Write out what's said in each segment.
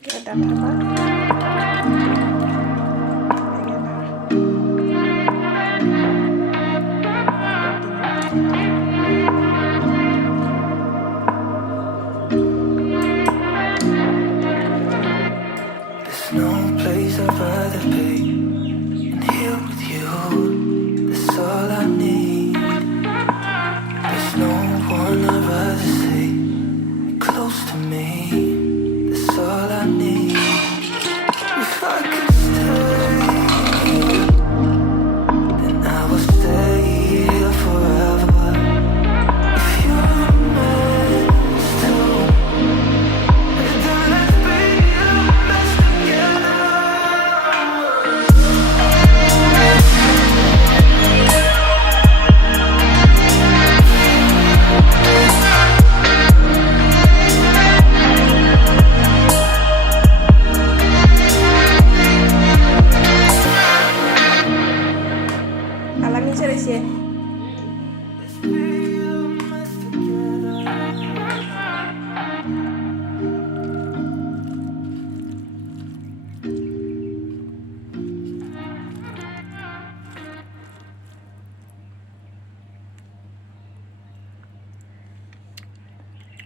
Ganda apa? Pengen There's no place I'd rather be than here with you. That's all I need. There's no one I'd rather see close to me. That's all I need. If I could stay, then I will stay here forever. If you're meant to, then let's be the best together. Alamin siya rin siya.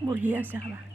Burhias siya ka ba?